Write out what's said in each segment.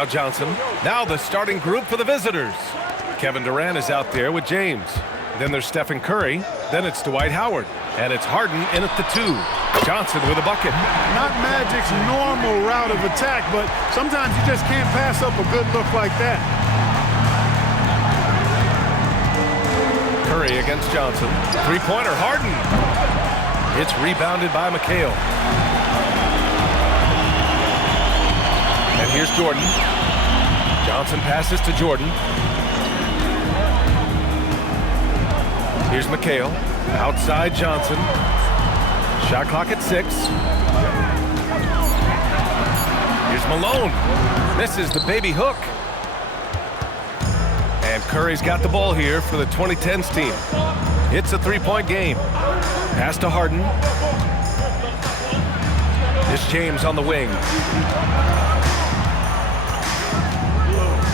Now Johnson. Now the starting group for the visitors. Kevin Durant is out there with James. Then there's Stephen Curry. Then it's Dwight Howard. And it's Harden in at the 2. Johnson with a bucket. Not Magic's normal route of attack, but sometimes you just can't pass up a good look like that. Curry against Johnson. Three-pointer, Harden. It's rebounded by McHale. And here's Jordan. Johnson passes to Jordan. Here's McHale. Outside Johnson. Shot clock at 6. Here's Malone. Misses the baby hook. And Curry's got the ball here for the 2010s team. It's a 3-point game. Pass to Harden. This James on the wing.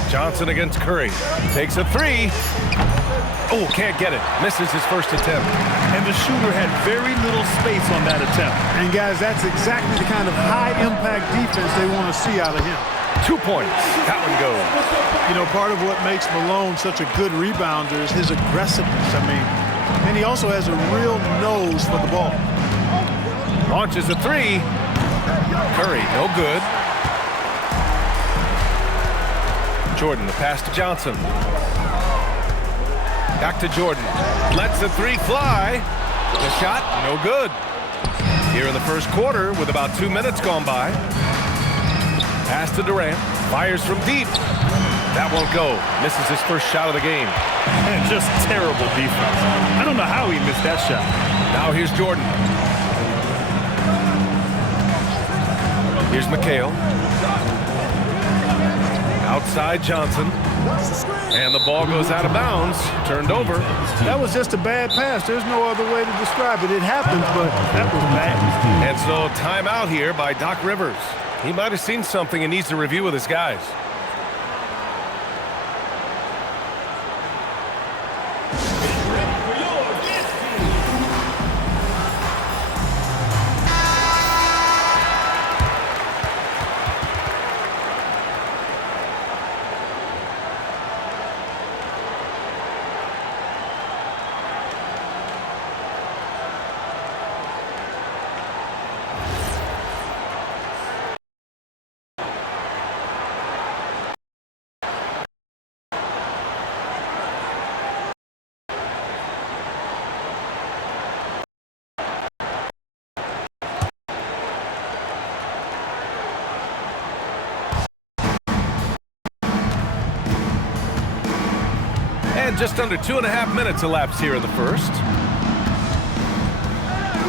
Johnson against Curry. Takes a 3. Oh, can't get it. Misses his first attempt. And the shooter had very little space on that attempt. And guys, that's exactly the kind of high-impact defense they want to see out of him. 2 points. That one goes. You know, part of what makes Malone such a good rebounder is his aggressiveness. And he also has a real nose for the ball. Launches a 3. Curry, no good. Jordan, the pass to Johnson. Back to Jordan. Lets the 3 fly. The shot, no good. Here in the first quarter with about 2 minutes gone by. Pass to Durant. Fires from deep. That won't go. Misses his first shot of the game. And just terrible defense. I don't know how he missed that shot. Now here's Jordan. Here's McHale. Outside Johnson. And the ball goes out of bounds. Turned over. That was just a bad pass. There's no other way to describe it. It happened, but that was bad. And so timeout here by Doc Rivers. He might have seen something and needs to review with his guys. And just under 2.5 minutes elapsed here in the first.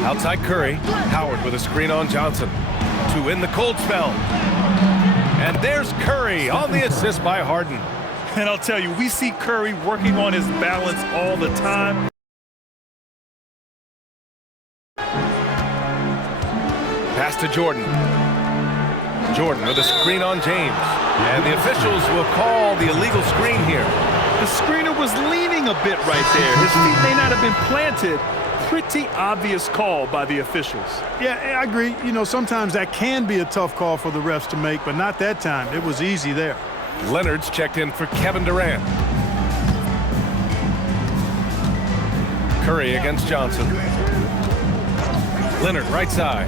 Outside Curry. Howard with a screen on Johnson. To end the cold spell. And there's Curry on the assist by Harden. And I'll tell you, we see Curry working on his balance all the time. Pass to Jordan. Jordan with a screen on James. And the officials will call the illegal screen here. The screener was leaning a bit right there. His feet may not have been planted. Pretty obvious call by the officials. Yeah, I agree. You know, sometimes that can be a tough call for the refs to make, but not that time. It was easy there. Leonard's checked in for Kevin Durant. Curry against Johnson. Leonard right side.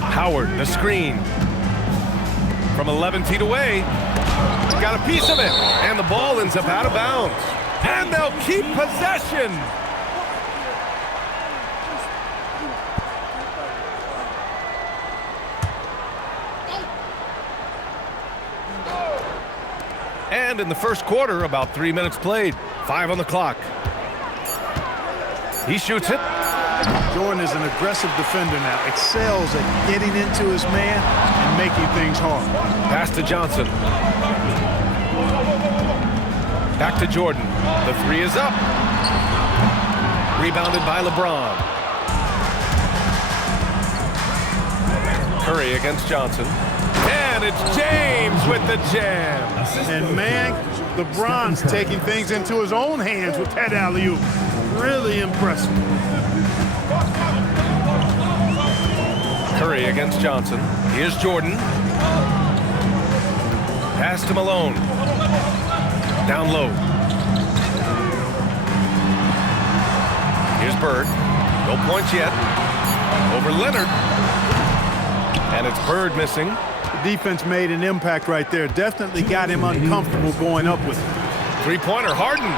Howard the screen. From 11 feet away. Got a piece of it. And the ball ends up out of bounds. And they'll keep possession. And in the first quarter, about 3 minutes played. 5 on the clock. He shoots it. Jordan is an aggressive defender now. Excels at getting into his man and making things hard. Pass to Johnson. Back to Jordan. The 3 is up. Rebounded by LeBron. Curry against Johnson. And it's James with the jam. And man, LeBron's taking things into his own hands with that alley-oop. Really impressive. Curry against Johnson. Here's Jordan. Pass to Malone. Down low. Here's Bird. No points yet. Over Leonard. And it's Bird missing. The defense made an impact right there. Definitely got him uncomfortable going up with it. Three-pointer, Harden.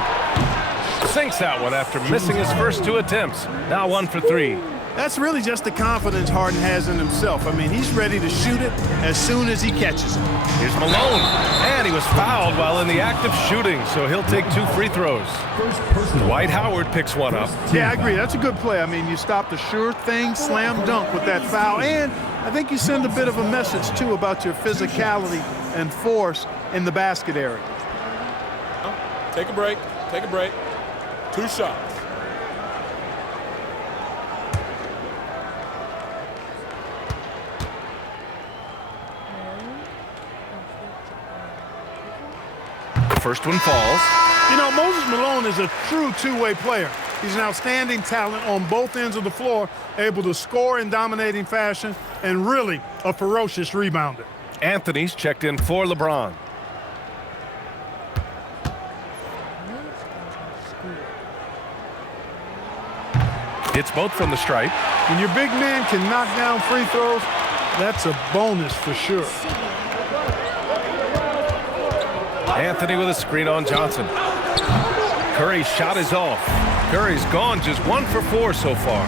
Sinks that one after missing his first 2 attempts. Now 1 for 3. That's really just the confidence Harden has in himself. I mean, he's ready to shoot it as soon as he catches it. Here's Malone. And he was fouled while in the act of shooting, so he'll take 2 free throws. Dwight Howard picks one up. Yeah, I agree. That's a good play. I mean, you stopped a sure thing, slam dunk with that foul. And I think you send a bit of a message, too, about your physicality and force in the basket area. Take a break. Take a break. 2 shots. The first one falls. You know, Moses Malone is a true two-way player. He's an outstanding talent on both ends of the floor, able to score in dominating fashion, and really a ferocious rebounder. Anthony's checked in for LeBron. It's both from the stripe. When your big man can knock down free throws, that's a bonus for sure. Anthony with a screen on Johnson. Curry's shot is off. Curry's gone just 1 for 4 so far.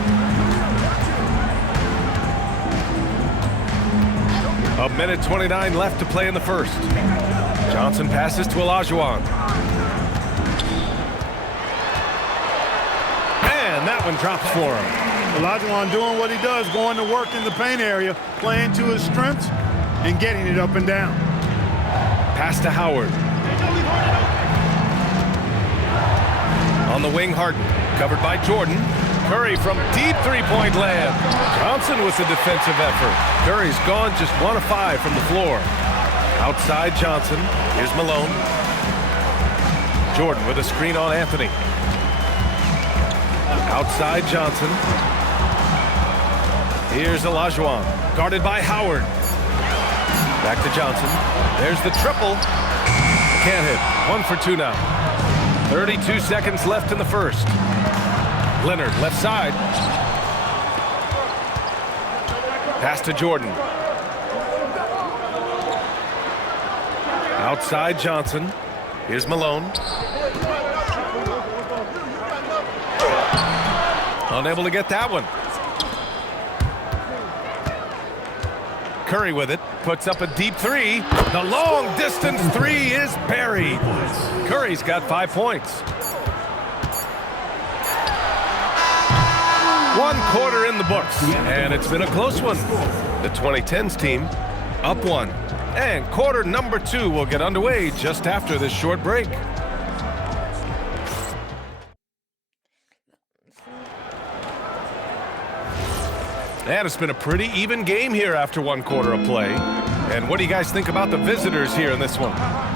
A minute 29 left to play in the first. Johnson passes to Olajuwon. And that one drops for him. Olajuwon doing what he does, going to work in the paint area, playing to his strengths, and getting it up and down. Pass to Howard. On the wing, Harden. Covered by Jordan. Curry from deep three-point land. Johnson with the defensive effort. Curry's gone just 1 of 5 from the floor. Outside Johnson. Here's Malone. Jordan with a screen on Anthony. Outside Johnson. Here's Olajuwon. Guarded by Howard. Back to Johnson. There's the triple. Can't hit. 1 for 2 now. 32 seconds left in the first. Leonard, left side. Pass to Jordan. Outside Johnson. Here's Malone. Unable to get that one. Curry with it. Puts up a deep 3. The long distance 3 is buried. Curry's got 5 points. 1 quarter in the books, and it's been a close one. The 2010s team up 1. And quarter number 2 will get underway just after this short break. And it's been a pretty even game here after 1 quarter of play. And what do you guys think about the visitors here in this one?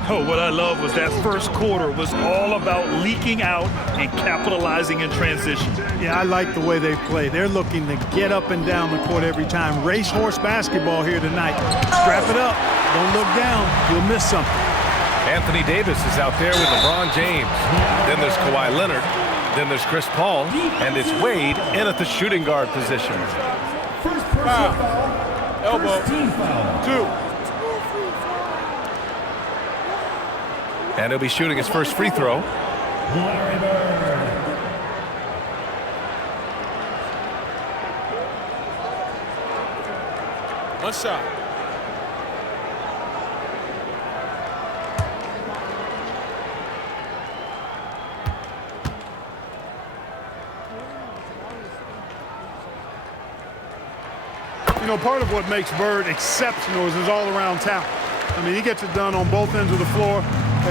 Oh, what I love was that first quarter was all about leaking out and capitalizing in transition. Yeah, I like the way they play. They're looking to get up and down the court every time. Racehorse basketball here tonight. Strap it up. Don't look down. You'll miss something. Anthony Davis is out there with LeBron James. Then there's Kawhi Leonard. Then there's Chris Paul. And it's Wade in at the shooting guard position. Foul. Elbow. 2. And he'll be shooting his first free throw. One shot. You know, part of what makes Bird exceptional is his all-around talent. I mean, he gets it done on both ends of the floor,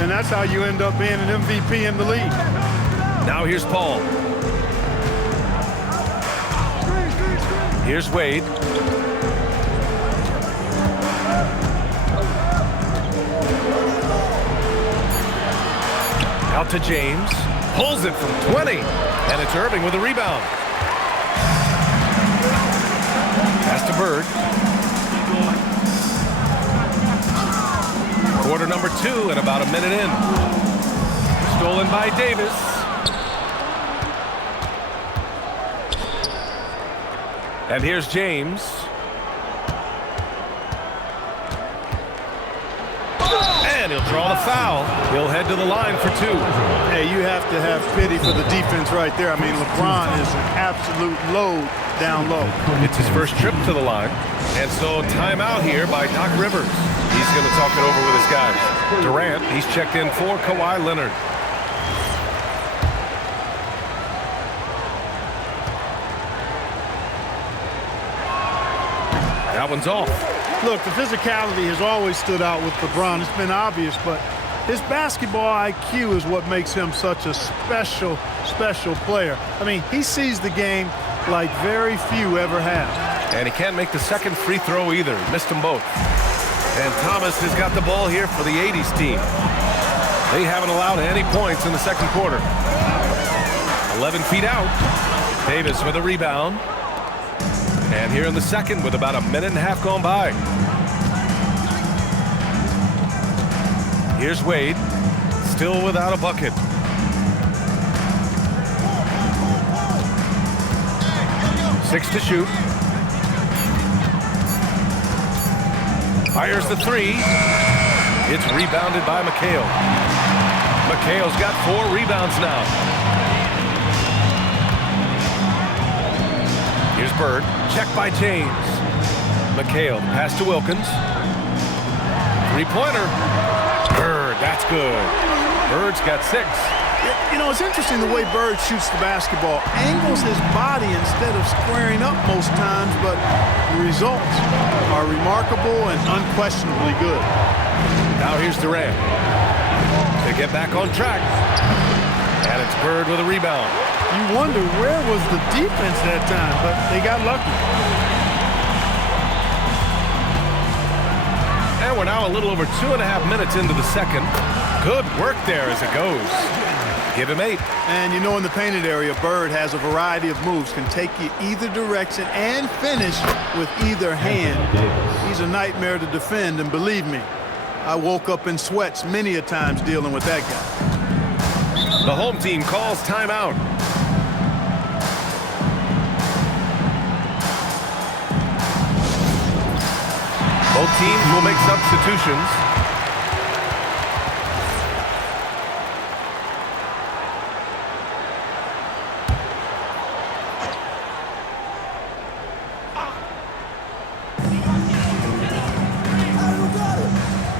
and that's how you end up being an MVP in the league. Now here's Paul. Here's Wade. Out to James. Pulls it from 20. And it's Irving with a rebound. Pass to Bird. Quarter number 2 and about a minute in. Stolen by Davis. And here's James. And he'll draw the foul. He'll head to the line for 2. Hey, you have to have pity for the defense right there. I mean, LeBron is an absolute load down low. It's his first trip to the line. And so timeout here by Doc Rivers. He's going to talk it over with his guys. Durant, he's checked in for Kawhi Leonard. That one's off. Look, the physicality has always stood out with LeBron. It's been obvious, but his basketball IQ is what makes him such a special player. I mean, he sees the game like very few ever have. And he can't make the second free throw either. He missed them both. And Thomas has got the ball here for the 80s team. They haven't allowed any points in the second quarter. 11 feet out. Davis with a rebound. And here in the second with about a minute and a half gone by. Here's Wade. Still without a bucket. Six to shoot. Fires the 3. It's rebounded by McHale. McHale's got 4 rebounds now. Here's Bird. Check by James. McHale. Pass to Wilkins. 3-pointer. Bird. That's good. Bird's got 6. You know, it's interesting the way Bird shoots the basketball. Angles his body instead of squaring up most times, but the results are remarkable and unquestionably good. Now here's Durant. They get back on track. And it's Bird with a rebound. You wonder where was the defense that time, but they got lucky. And we're now a little over 2.5 minutes into the second. Good work there as it goes. Give him 8. And you know, in the painted area, Bird has a variety of moves, can take you either direction and finish with either hand. He's a nightmare to defend, and believe me, I woke up in sweats many a times dealing with that guy. The home team calls timeout. Both teams will make substitutions.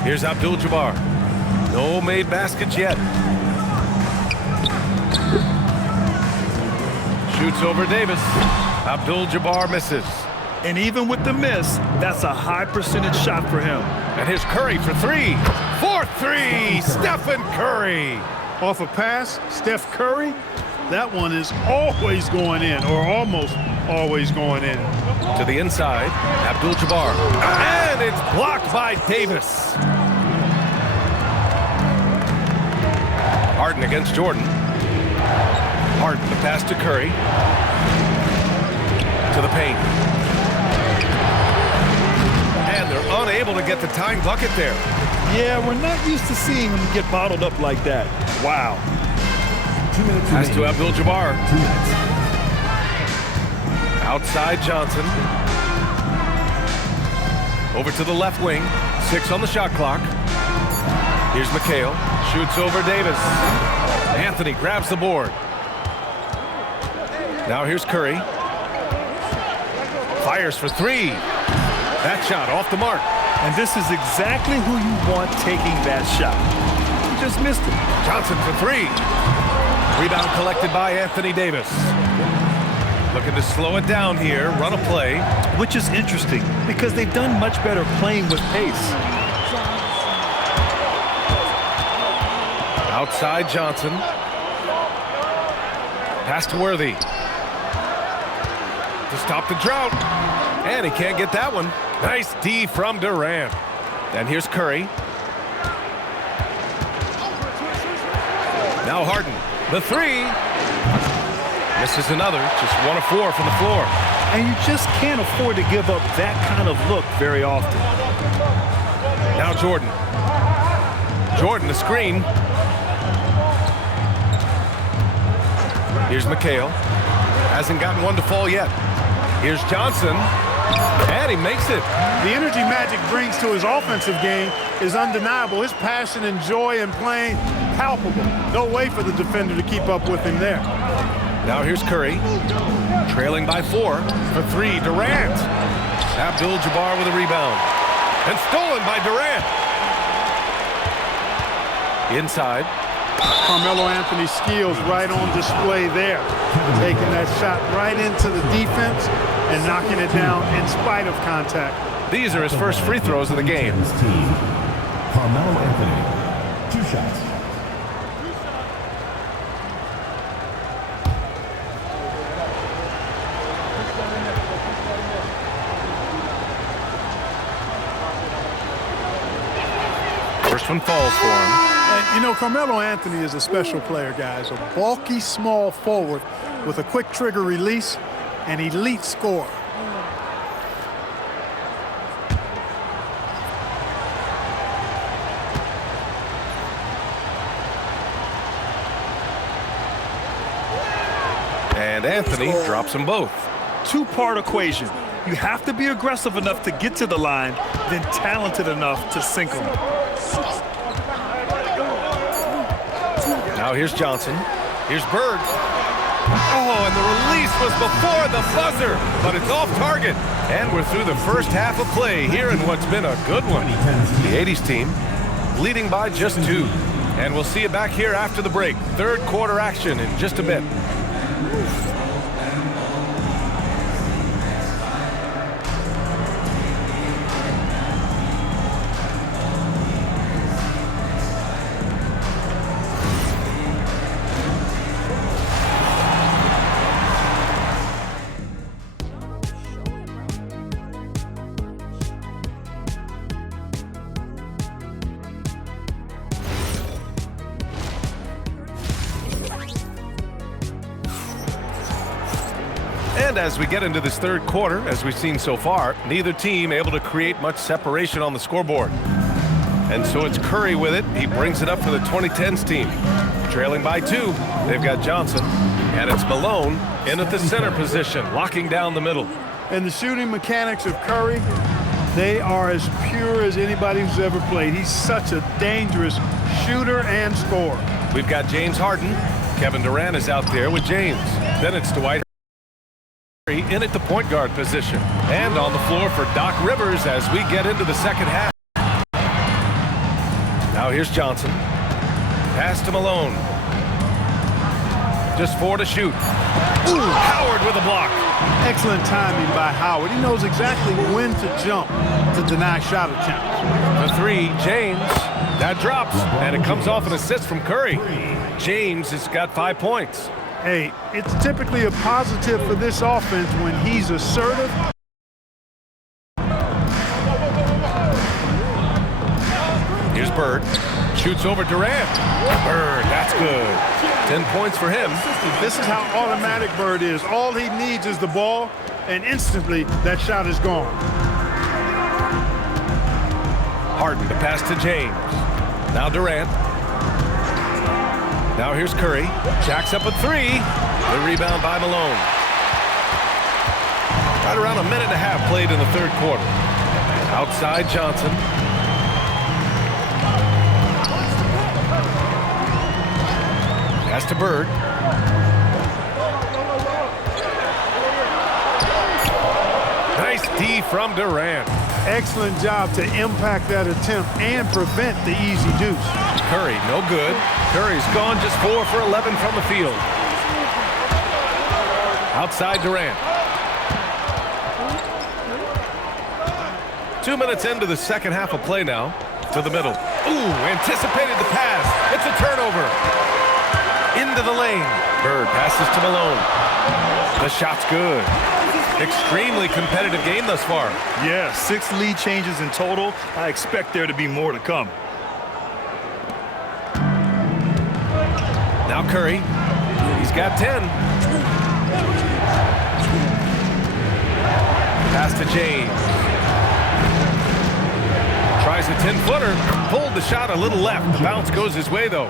Here's Abdul-Jabbar. No made baskets yet. Shoots over Davis. Abdul-Jabbar misses. And even with the miss, that's a high percentage shot for him. And here's Curry for 3. 4-3, Stephen Curry. Off a pass, Steph Curry, that one is always going in, or almost always going in. To the inside, Abdul-Jabbar. And it's blocked by Davis. Harden against Jordan. Harden, the pass to Curry. To the paint. And they're unable to get the tying bucket there. Yeah, we're not used to seeing him get bottled up like that. Wow. 2 minutes. Pass to Abdul-Jabbar. 2 minutes. Outside Johnson. Over to the left wing. 6 on the shot clock. Here's McHale. Shoots over Davis. Anthony grabs the board. Now here's Curry. Fires for 3. That shot off the mark. And this is exactly who you want taking that shot. He just missed it. Johnson for 3. Rebound collected by Anthony Davis. Looking to slow it down here, run a play. Which is interesting because they've done much better playing with pace. Outside Johnson. Pass to Worthy. To stop the drought. And he can't get that one. Nice D from Durant. And here's Curry. Now Harden. The 3. Misses another. Just 1 of 4 from the floor. And you just can't afford to give up that kind of look very often. Now Jordan. Jordan the screen. Here's McHale. Hasn't gotten one to fall yet. Here's Johnson. And he makes it. The energy Magic brings to his offensive game is undeniable. His passion and joy in playing, palpable. No way for the defender to keep up with him there. Now here's Curry. Trailing by 4 for 3. Durant. Abdul-Jabbar with a rebound. And stolen by Durant. Inside. Carmelo Anthony's skills right on display there. Taking that shot right into the defense and knocking it down in spite of contact. These are his first free throws of the game. Team. Carmelo Anthony. 2 shots. First one falls for him. And, you know, Carmelo Anthony is a special player, guys. A bulky, small forward with a quick trigger release, an elite scorer. And Anthony drops them both. Two-part equation. You have to be aggressive enough to get to the line, then talented enough to sink them. Now here's Johnson. Here's Bird. Oh, and the release was before the buzzer, but it's off target. And we're through the first half of play here in what's been a good one. The 80s team leading by just 2. And we'll see you back here after the break. Third quarter action in just a bit. And as we get into this third quarter, as we've seen so far, neither team able to create much separation on the scoreboard. And so it's Curry with it. He brings it up for the 2010s team. Trailing by 2, they've got Johnson. And it's Malone in at the center position, locking down the middle. And the shooting mechanics of Curry, they are as pure as anybody who's ever played. He's such a dangerous shooter and scorer. We've got James Harden. Kevin Durant is out there with James. Then it's Dwight in at the point guard position. And on the floor for Doc Rivers as we get into the second half. Now here's Johnson. Pass to Malone. Just 4 to shoot. Ooh, Howard with a block. Excellent timing by Howard. He knows exactly when to jump to deny shot attempts. The 3, James. That drops, and it comes off an assist from Curry. James has got 5 points. Hey, it's typically a positive for this offense when he's assertive. Here's Bird. Shoots over Durant. Bird, that's good. 10 points for him. This is how automatic Bird is. All he needs is the ball, and instantly that shot is gone. Harden to pass to James. Now Durant. Now here's Curry. Jacks up a 3. The rebound by Malone. Right around a minute and a half played in the third quarter. Outside Johnson. Pass to Bird. Nice D from Durant. Excellent job to impact that attempt and prevent the easy deuce. Curry, no good. Curry's gone just 4 for 11 from the field. Outside Durant. 2 minutes into the second half of play now. To the middle. Ooh, anticipated the pass. It's a turnover. Into the lane. Bird passes to Malone. The shot's good. Extremely competitive game thus far. Yeah, 6 lead changes in total. I expect there to be more to come. Now Curry. He's got 10. Pass to James. Tries a 10-footer. Pulled the shot a little left. The bounce goes his way, though.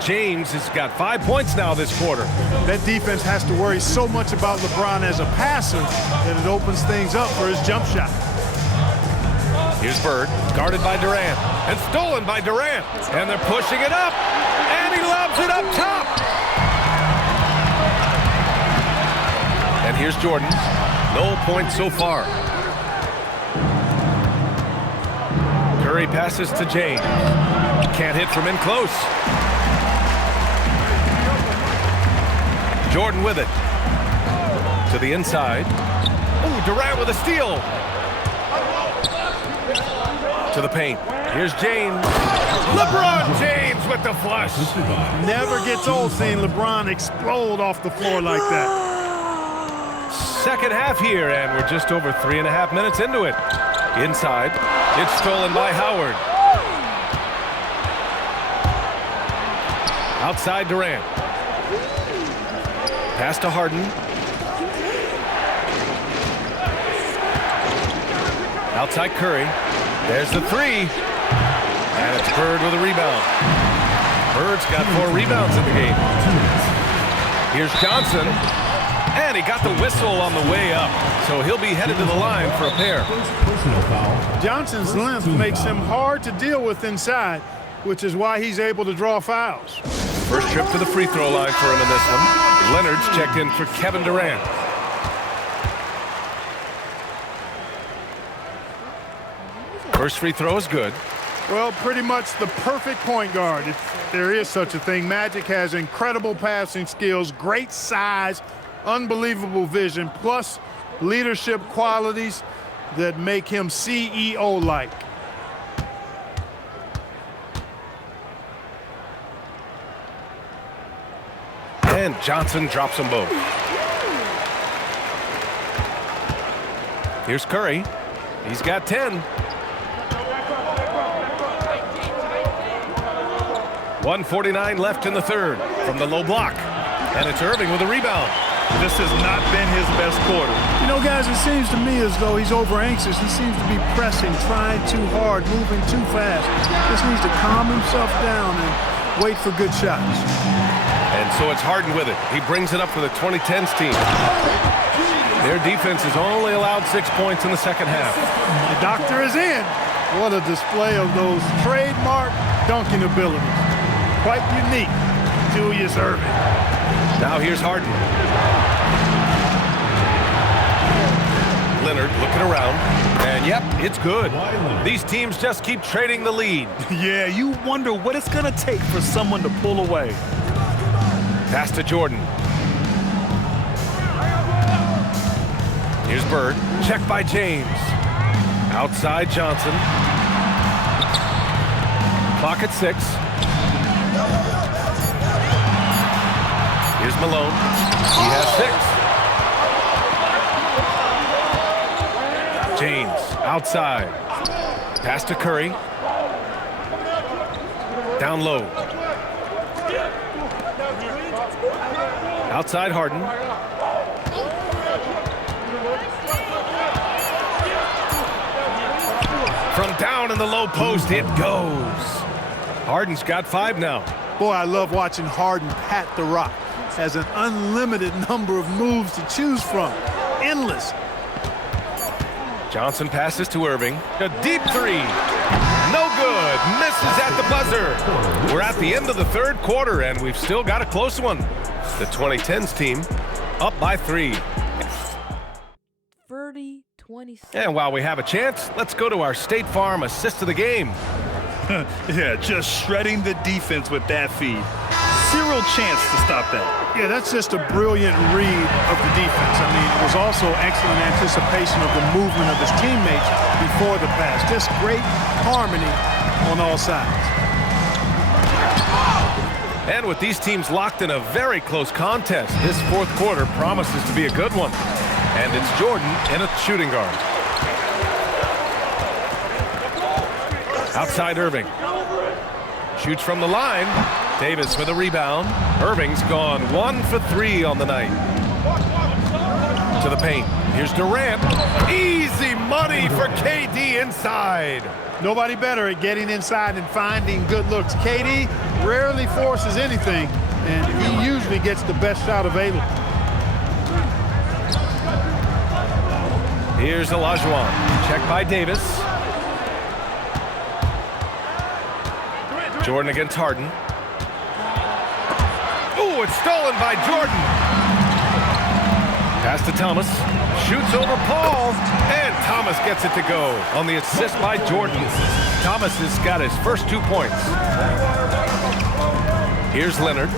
James has got 5 points now this quarter. That defense has to worry so much about LeBron as a passer that it opens things up for his jump shot. Here's Bird, guarded by Durant, and stolen by Durant. And they're pushing it up, and he lobs it up top. And here's Jordan. No points so far. Curry passes to James. Can't hit from in close. Jordan with it. To the inside. Ooh, Durant with a steal. To the paint. Here's James. LeBron James with the flush. Never gets old seeing LeBron explode off the floor like that. Second half here, and we're just over 3.5 minutes into it. Inside. It's stolen by Howard. Outside Durant. Pass to Harden. Outside Curry. There's the three. And it's Bird with a rebound. Bird's got 4 rebounds in the game. Here's Johnson. And he got the whistle on the way up. So he'll be headed to the line for a pair. Personal foul. Johnson's length makes him hard to deal with inside, which is why he's able to draw fouls. First trip to the free throw line for him in this one. Leonard's checked in for Kevin Durant. First free throw is good. Well, pretty much the perfect point guard, if there is such a thing. Magic has incredible passing skills, great size, unbelievable vision, plus leadership qualities that make him CEO-like. And Johnson drops them both. Here's Curry. He's got 10. 1:49 left in the third from the low block. And it's Irving with a rebound. This has not been his best quarter. You know, guys, it seems to me as though he's over-anxious. He seems to be pressing, trying too hard, moving too fast. Just needs to calm himself down and wait for good shots. And so it's Harden with it. He brings it up for the 2010s team. Their defense has only allowed 6 points in the second half. The doctor is in. What a display of those trademark dunking abilities. Quite unique. Julius Irving. Now here's Harden. Leonard looking around. And yep, it's good. These teams just keep trading the lead. Yeah, you wonder what it's going to take for someone to pull away. Pass to Jordan. Here's Bird. Check by James. Outside Johnson. Clock at 6. Here's Malone. He has 6. James outside. Pass to Curry. Down low. Outside Harden. From down in the low post, it goes. Harden's got 5 now. Boy, I love watching Harden pat the rock. Has an unlimited number of moves to choose from. Endless. Johnson passes to Irving. A deep 3. No good. Misses at the buzzer. We're at the end of the third quarter, and we've still got a close one. The 2010s team up by 3. 30-26. And while we have a chance, let's go to our State Farm assist of the game. Yeah, just shredding the defense with that feed. Zero chance to stop that. Yeah, that's just a brilliant read of the defense. I mean, it was also excellent anticipation of the movement of his teammates before the pass. Just great harmony on all sides. And with these teams locked in a very close contest, this fourth quarter promises to be a good one. And it's Jordan in a shooting guard. Outside Irving. Shoots from the line. Davis with a rebound. Irving's gone 1 for 3 on the night. To the paint. Here's Durant. Easy money for KD inside. Nobody better at getting inside and finding good looks. KD rarely forces anything, and he usually gets the best shot available. Here's Olajuwon. Check by Davis. Jordan against Harden. Ooh, it's stolen by Jordan. Pass to Thomas. Shoots over Paul. And Thomas gets it to go on the assist by Jordan. Thomas has got his first 2 points. Here's Leonard.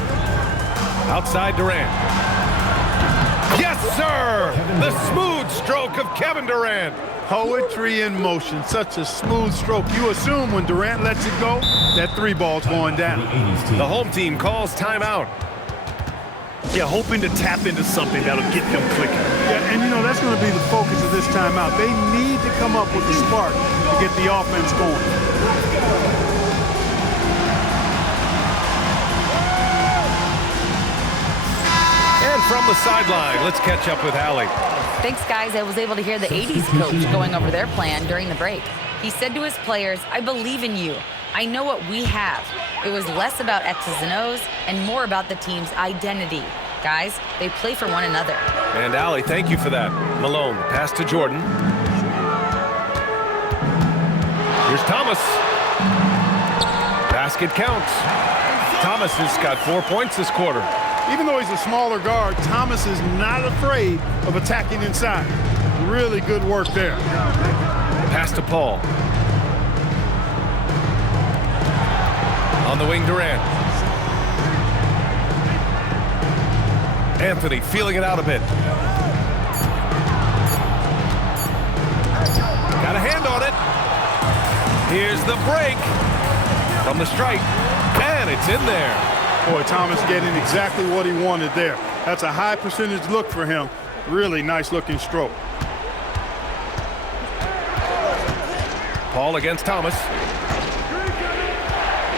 Outside Durant. Yes, sir! The smooth stroke of Kevin Durant. Poetry in motion. Such a smooth stroke. You assume when Durant lets it go, that 3 ball's going down. The home team calls timeout. Yeah, hoping to tap into something that'll get them clicking. Yeah, and you know, that's going to be the focus of this timeout. They need to come up with a spark to get the offense going. And from the sideline, let's catch up with Allie. Thanks, guys. I was able to hear the 80s coach going over their plan during the break. He said to his players, "I believe in you. I know what we have." It was less about X's and O's and more about the team's identity. Guys, they play for one another. And Allie, thank you for that. Malone, pass to Jordan. Here's Thomas. Basket counts. Thomas has got 4 points this quarter. Even though he's a smaller guard, Thomas is not afraid of attacking inside. Really good work there. Pass to Paul. On the wing, Durant. Anthony feeling it out a bit. Got a hand on it. Here's the break from the stripe, and it's in there. Boy, Thomas getting exactly what he wanted there. That's a high percentage look for him. Really nice looking stroke. Paul against Thomas.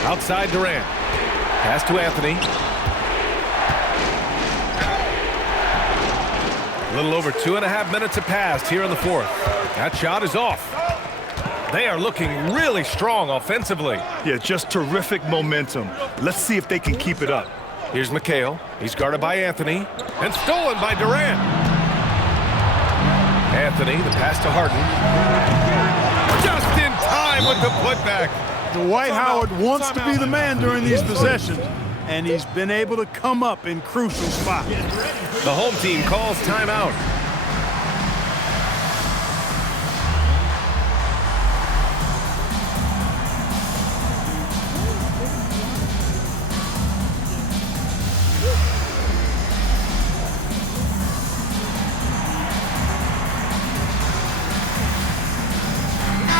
Outside Durant. Pass to Anthony. A little over 2.5 minutes have passed here in the fourth. That shot is off. They are looking really strong offensively. Yeah, just terrific momentum. Let's see if they can keep it up. Here's McHale. He's guarded by Anthony. And stolen by Durant. Anthony, the pass to Harden. Just in time with the putback. Dwight Howard wants to be the man during these possessions, and he's been able to come up in crucial spots. The home team calls timeout.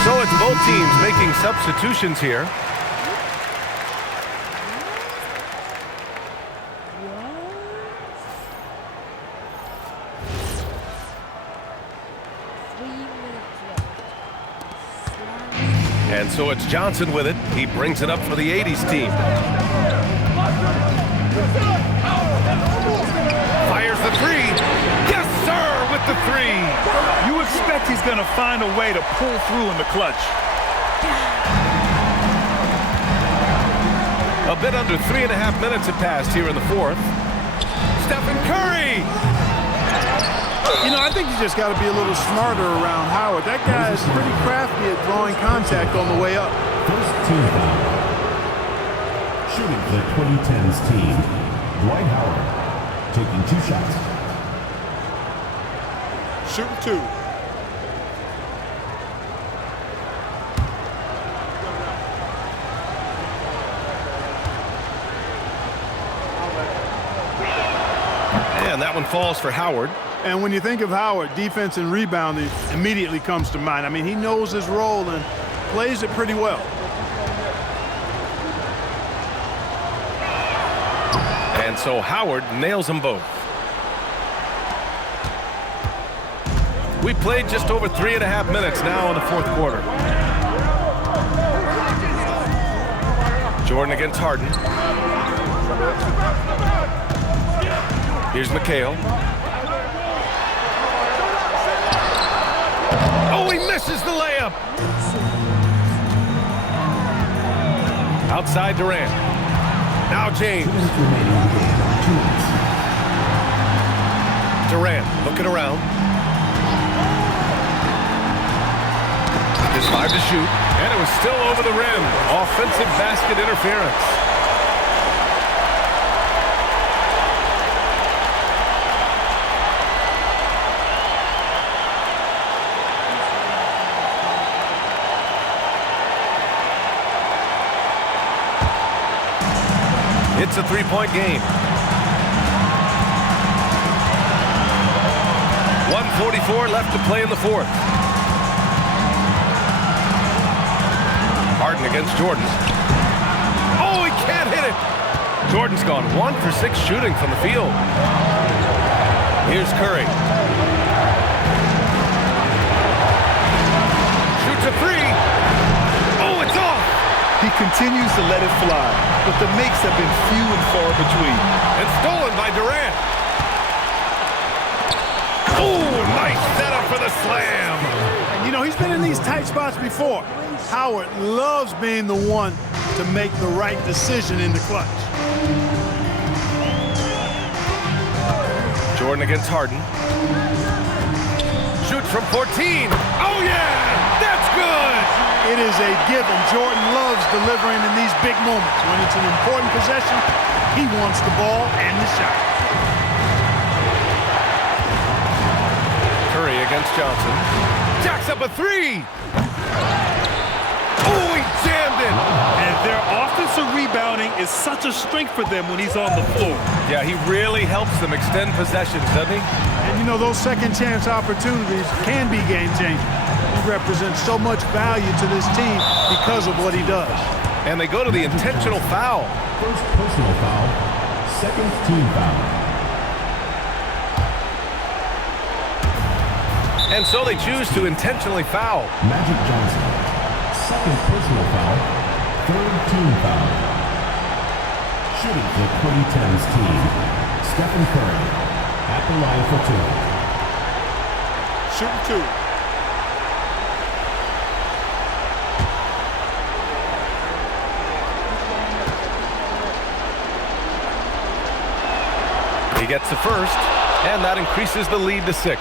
So it's both teams making substitutions here. And so it's Johnson with it. He brings it up for the 80s team. Fires the three. Yes, sir, with the three. You expect he's going to find a way to pull through in the clutch. A bit under 3.5 minutes have passed here in the fourth. Stephen Curry. You know, I think you just got to be a little smarter around Howard. That guy is pretty crafty at drawing contact on the way up. First team foul. Shooting for the 2010s team, Dwight Howard, taking 2 shots. Shooting 2. And that one falls for Howard. And when you think of Howard, defense and rebounding immediately comes to mind. I mean, he knows his role and plays it pretty well. And so Howard nails them both. We played just over 3.5 minutes now in the fourth quarter. Jordan against Harden. Here's McHale. Oh, he misses the layup. Outside Durant. Now James. 2 minutes remaining in the game. 2 minutes. Durant looking around. His 5 to shoot, and it was still over the rim. Offensive basket interference. It's a 3-point game. 1:44 left to play in the fourth. Harden against Jordan. Oh, he can't hit it. Jordan's gone 1 for 6 shooting from the field. Here's Curry. Shoots a 3. Oh, it's off. He continues to let it fly, but the makes have been few and far between. And stolen by Durant. Oh, nice setup for the slam. And, you know, he's been in these tight spots before. Howard loves being the one to make the right decision in the clutch. Jordan against Harden. Shoots from 14. Oh, yeah! That's good! It is a given. Jordan loves delivering in these big moments. When it's an important possession, he wants the ball and the shot. Curry against Johnson. Jacks up a 3. Oh, he jammed it. And their offensive rebounding is such a strength for them when he's on the floor. Yeah, he really helps them extend possessions, doesn't he? And, you know, those second chance opportunities can be game-changing. He represents so much value to this team because of what he does. And they go to the intentional foul. First personal foul. Second team foul. And so they choose to intentionally foul. Magic Johnson. Second personal foul. Third team foul. Shooting for the 2010s team. Stephen Curry at the line for 2. Shooting 2. He gets the first, and that increases the lead to 6.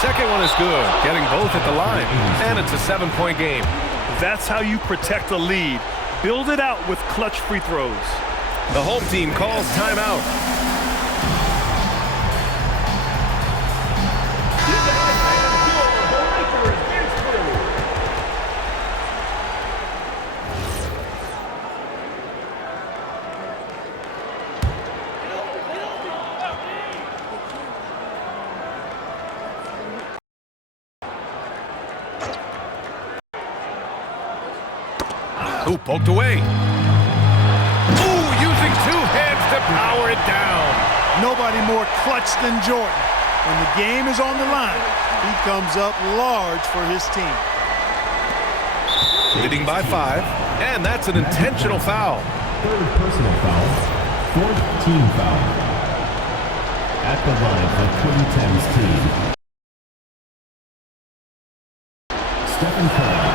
Second one is good, getting both at the line, and it's a 7-point game. That's how you protect a lead. Build it out with clutch free throws. The home team calls timeout. Ooh, poked away. Ooh, using 2 hands to power it down. Nobody more clutch than Jordan. When the game is on the line, he comes up large for his team. Leading by 5, and that's an intentional foul. Third personal foul. Fourth team foul. At the line for 2010's team. Stephen Curry.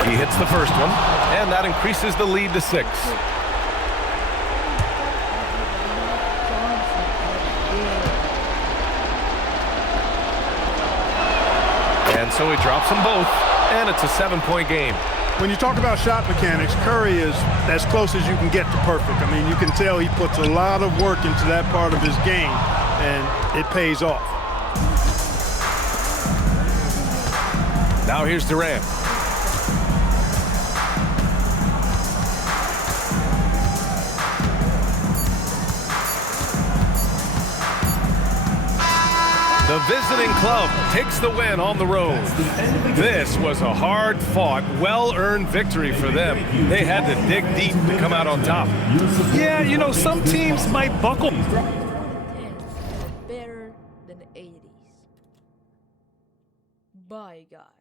He hits the first one, and that increases the lead to 6. And so he drops them both, and it's a 7-point game. When you talk about shot mechanics, Curry is as close as you can get to perfect. I mean, you can tell he puts a lot of work into that part of his game, and it pays off. Now here's Durant. The visiting club takes the win on the road. This was a hard-fought, well-earned victory for them. They had to dig deep to come out on top. Yeah, you know, some teams might buckle. Better than the 80s. Bye, guys.